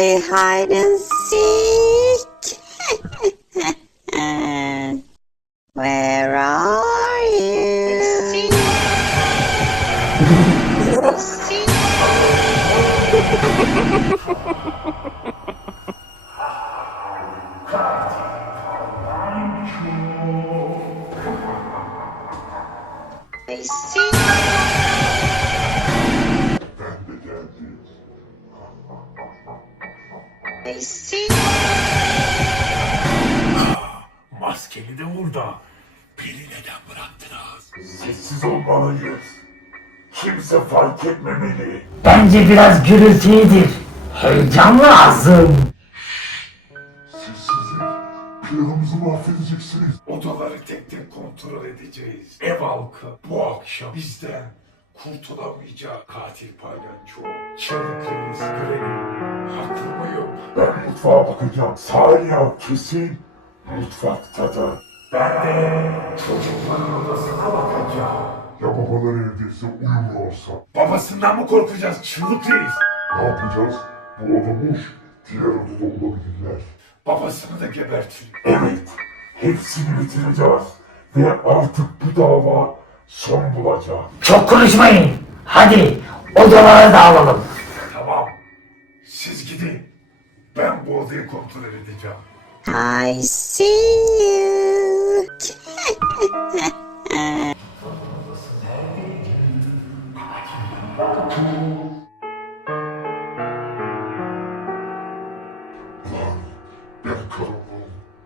Play hide and seek? Where are you? See. See. Maskeli de burada. Beni neden bıraktınız? Sessiz olmalıyız. Kimse fark etmemeli. Bence biraz gürültüydür. Heyecan lazım. Sessizlik. Planımızı mahvedeceksiniz. Odaları tek tek kontrol edeceğiz. Ev halkı bu akşam bizden kurtulamayacak katil palyaço. Çığlık reis Granny. Haklı mıyım? Ben mutfağa bakacağım. Salih kesin mutfaktadır. Ben de çocukların odasına bakacağım. Ya babalar evdeyse uyumlu olsa? Babasından mı korkacağız çığlık reis? Ne yapacağız? Bu oda boş. Diğer odada olabilirler. Babasını da gebertirim. Evet. Hepsini bitireceğiz. Ve artık bu dava son bulacak. Çok konuşmayın. Hadi odalara dağılalım. Tamam. Siz gidin. Ben bu odayı kontrol edeceğim. I see you. Ben karanlığım.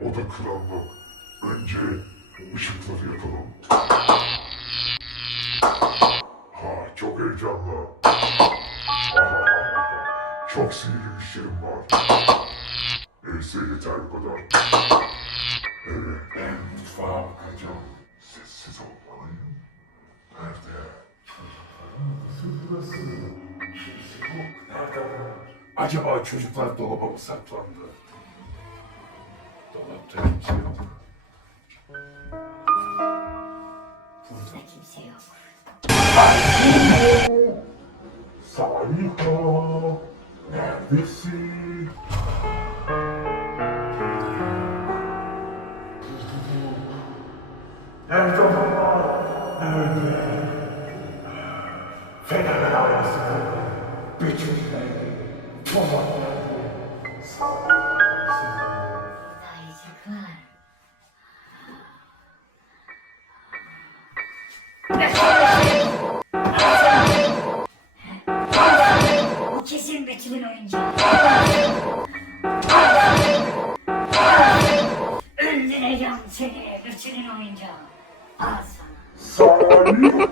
O da karanlık. Önce ışıkları yakalım. Ah, çok sihirli işlerim var. Neyse yeter bu kadar. Evet ben mutfağa bakacağım. Sessiz olmalıyım. Nerede? Acaba çocuklar dolaba mı saklandı? Dolapta kimse yok. Burada Kimse yok. Saliha, neredesin? Nerede Öldüreceğim seni Betül'ün oyuncağı. Al sana. Saliha!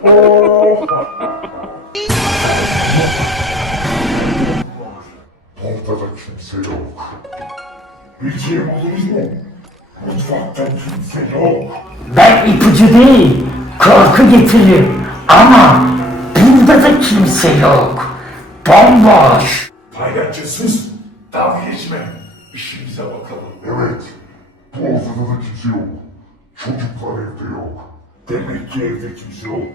Ortada kimse yok. Şey buldunuz mu? Mutfakta kimse yok. Ben ipucu değil, korku getiririm. Ama burada da kimse yok. Bomboş. Palyaço sus! Dalga geçme! İşimize bakalım. Evet, odada da kimse yok. Çocuklar evde yok. Demek ki evde kimse yok.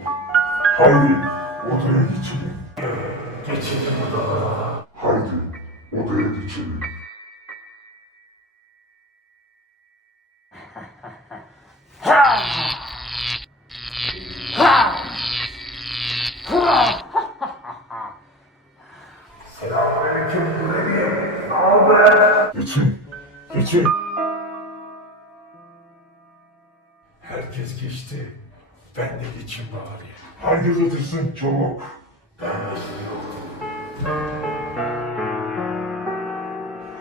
Haydi odaya geçelim. Geçelim odalara. Haydi odaya geçelim. Selamünaleyküm. Ne haber? Geçin, geçin. Herkes geçti. Ben de geçeyim bari. Herkes otursun çabuk.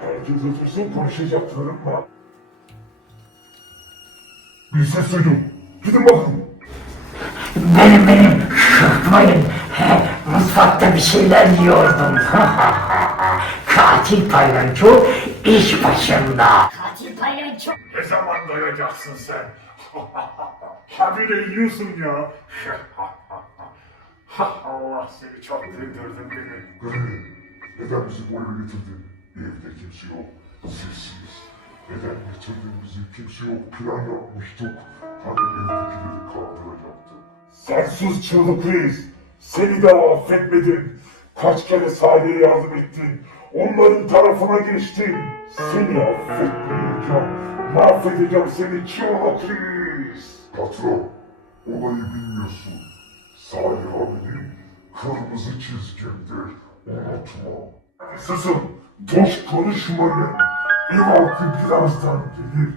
Herkes otursun konuşacaklarım var. Bir ses duydum. Gidin bakın. Benim benim şırtmayın. Mutfakta bir şeyler yiyordum. Katil palyaço iş başında. Katil palyaço. Ne zaman doyacaksın sen? Habire yiyorsun ya. Allah seni çok güldürdün beni. Granny, neden bizi bu eve getirdin? Evde kimse yok. Sessiz. Neden getirdin bizi? Kimse yok. Plan yapmıştık. Hani evdekileri kaldıracaktık. Sen sus çığlık reis. Seni de affetmedim. Kaç kere Salih'e yardım ettin. Onların tarafına geçtin. Seni affetmeyeceğim. Mahvedeceğim seni Keanu Reeves. Patron, olayı bilmiyorsun. Salih abinin kırmızı çizgimdir. Unutma. Susun, boş konuşmayın. Ev halkı birazdan gelir.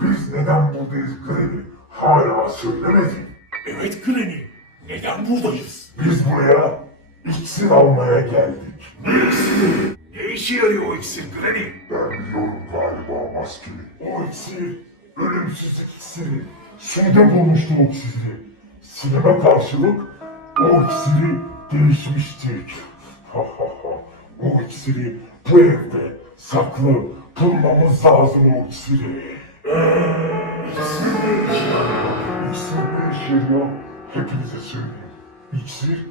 Biz neden buradayız Granny? Hala söylemedin. Evet Granny. Neden buradayız? Biz buraya iksir almaya geldik. Ne iksiri? Ne işe yarıyor o iksir Granny? Ben biliyorum galiba maskeli. O iksir, ölümsüzlük iksiri. Suda bulmuştum o iksiri. Sineme karşılık o iksiri değişmiştik. Ha ha ha. O iksiri bu evde saklı bulmamız lazım o iksiri. İksir ne işe yarıyor? İksir ne işe yarıyor? Hepinize söyleyeyim. İksir,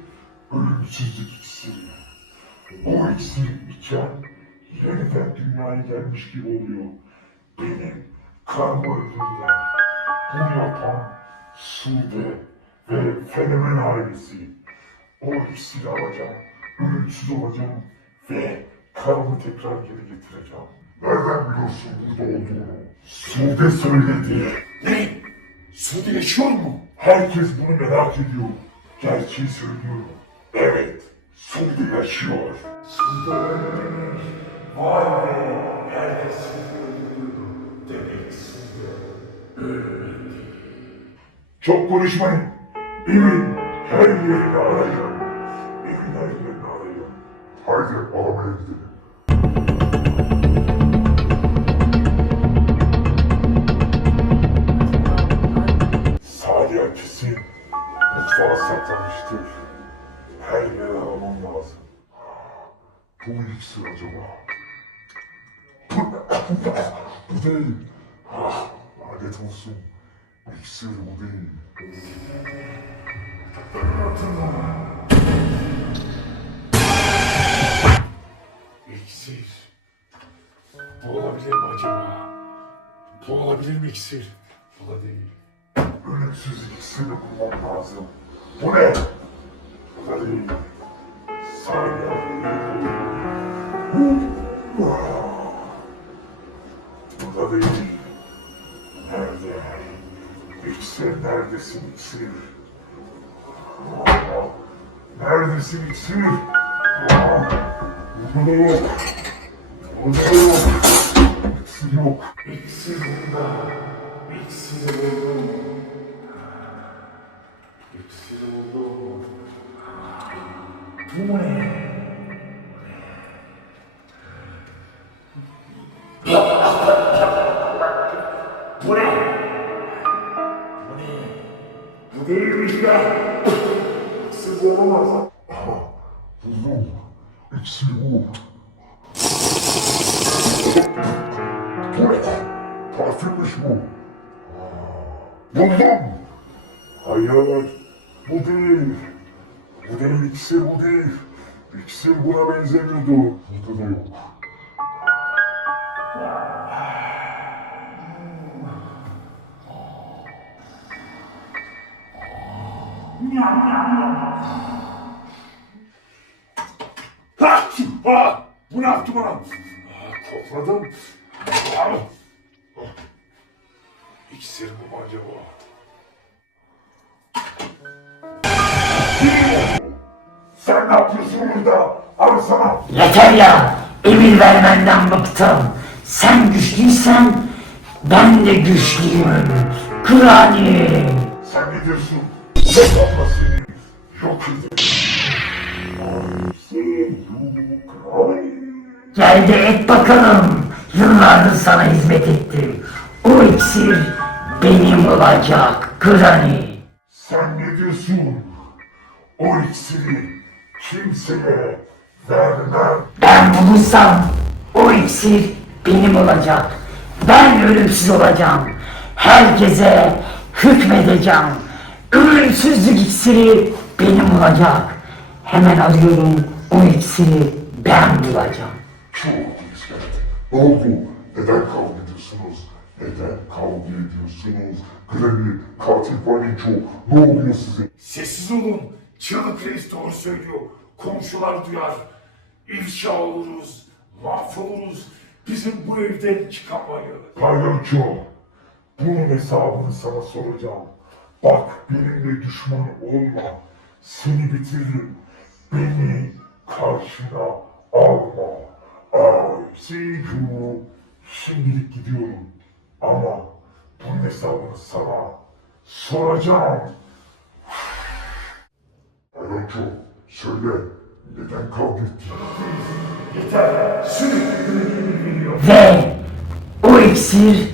ölümsüzlük iksiri. O iksiri içen yeniden dünyaya gelmiş gibi oluyor. Benim karma ödüller. Bunu yapan Sude ve Fenomen ailesi. O iksiri alacağım, ölümsüz olacağım ve karımı tekrar geri getireceğim. Nereden biliyorsun burada olduğunu? Sude söyledi. Ne? Sude yaşıyor mu? Herkes bunu merak ediyor. Gerçeği söylüyorum. Evet, Sude yaşıyor. Sude ölmemiş. Vay be, herkes Sude Çok konuşmayın. Evin her yerini arayın. Evin her yerini arayın. Haydi aramaya gidelim. Salih kesin mutfağa saklamıştır. Her yere aramam lazım. Bu iksir acaba? Bu, bu değil. Ah, lanet olsun. İksir bu değil. İksir. Bu olabilir mi acaba? Bu olabilir mi iksir? Bu da değil. Ölümsüz iksiri bulmam lazım. Bu ne? Bu da değil. Salih neredesin iksir? Neredesin iksir? Burada da yok. Burada da yok. İksir yok. İksir burada. İksir buldum. İksir buldum. Bu ne? Parfümmüş bu. Buldum. Hayır, bu değil. Bu değil, iksir bu değil. İksir buna benzemiyordu. Burada da yok. Ha! Ha! Bu ne yaptı bana? Kokladım. İksir bu mu acaba? Sen ne yapıyorsun burada? Arasana. Yeter ya! Emir vermenden bıktım. Sen güçlüysen ben de güçlüyüm. Krani. Sen ne diyorsun? Yok abla seni. Yok. Gel de et bakalım. Yıllardır sana hizmet ettim. O iksir benim olacak. Krani. Sen ne diyorsun? O iksiri kimseye vermem. Ben bulursam o iksir benim olacak. Ben ölümsüz olacağım. Herkese hükmedeceğim. Ölümsüzlük iksiri benim olacak. Hemen arıyorum o iksiri ben bulacağım. Çok güzel. Ne oldu? Neden ediyorsunuz? Neden kavga ediyorsunuz? Granny, katil Palinço, ne oluyor size? Sessiz olun. Çığlık reis doğru söylüyor. Komşular duyar. İfşa oluruz. mahvoluruz. Bizim bu evden çıkamayız. Palyaço, bunun hesabını sana soracağım. Bak benimle düşman olma. Seni bitiririm. Beni karşına alma. I see you. Şimdilik gidiyorum. Ama bunun hesabını sana soracağım. Palyaço, söyle. Neden kavga ettin? Yeter. Sürekli. Ve o iksir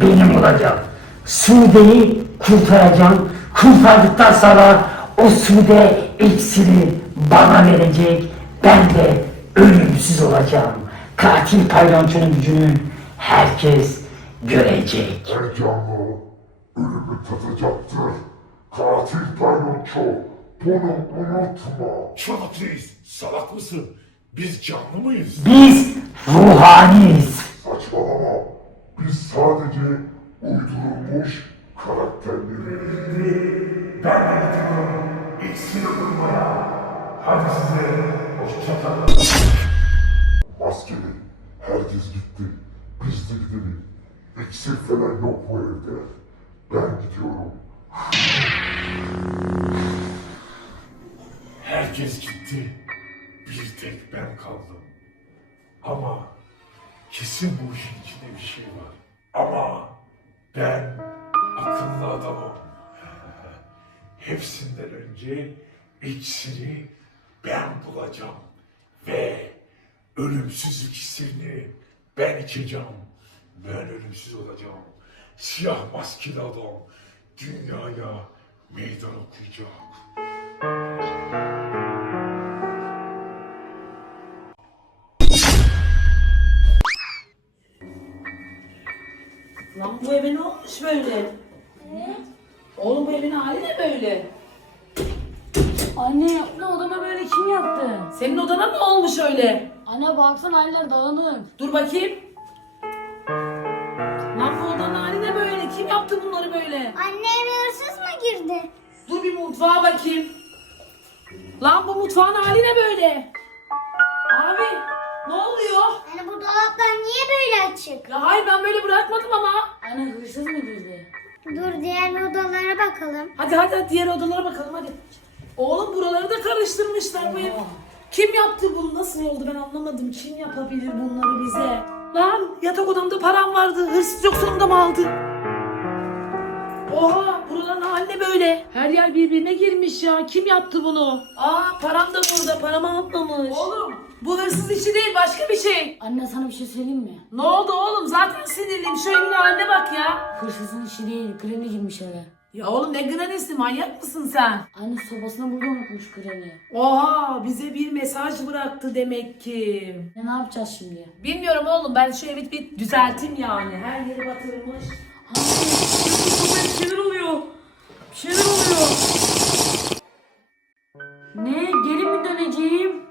benim olacak. Sude'yi kurtaracağım. Kurtardıktan sonra o Sude iksiri bana verecek. Ben de ölümsüz olacağım. Katil paylaşının gücünü herkes görecek. Her canlı ölümü tadacaktır. Katil palyaço, bunu unutma. Reis. Salak mısın? Biz canlı mıyız? Biz ruhaniyiz. Saçmalama. Biz sadece uydurulmuş karakterleriz. Ben de gidiyorum. İksiri bulmaya. Hadi size hoşçakalın. Maskeli, herkes gitti. Biz de gidelim. Eksik falan yok bu evde. Ben gidiyorum. Herkes gitti. Bir tek ben kaldım. Ama kesin bu işin içinde bir şey var. Ama ben akıllı adamım. Hepsinden önce iksiri ben bulacağım. Ve ölümsüzlük iksirini ben içeceğim. Ben ölümsüz olacağım. Siyah maskeli adam dünyaya meydan okuyacak. Lan bu eve ne olmuş böyle? Ne? Oğlum bu evin hali ne böyle? Anne bu odama böyle kim yaptı? Senin odana ne olmuş öyle? Anne baksana haller dağınık. Dur bakayım. Böyle? Anne eve hırsız mı girdi? Dur bir mutfağa bakayım. Lan bu mutfağın hali ne böyle? Abi ne oluyor? Anne bu dolaplar niye böyle açık? Ya hayır ben böyle bırakmadım ama. Anne hırsız mı girdi? Dur diğer odalara bakalım. Hadi hadi hadi diğer odalara bakalım hadi. Oğlum buraları da karıştırmışlar bu ev. Kim yaptı bunu? Nasıl oldu ben anlamadım. Kim yapabilir bunları bize? Lan yatak odamda param vardı. Hırsız yoksa onu da mı aldı? Oha buraların hali ne böyle? Her yer birbirine girmiş ya. Kim yaptı bunu? Aa param da burada. Paramı atmamış. Oğlum bu hırsız işi değil başka bir şey. Anne sana bir şey söyleyeyim mi? Ne oldu oğlum? Zaten sinirliyim. Şu evin haline bak ya. Hırsızın işi değil. Granny girmiş eve. Ya oğlum ne granisi manyak mısın sen? Anne sobasını burada unutmuş Granny. Oha bize bir mesaj bıraktı demek ki. Ne, ne yapacağız şimdi? Bilmiyorum oğlum ben şu evi bir düzelteyim yani. Her yeri batırılmış. Anne şeyler oluyor. Bir şeyler oluyor. Ne? Geri mi döneceğim?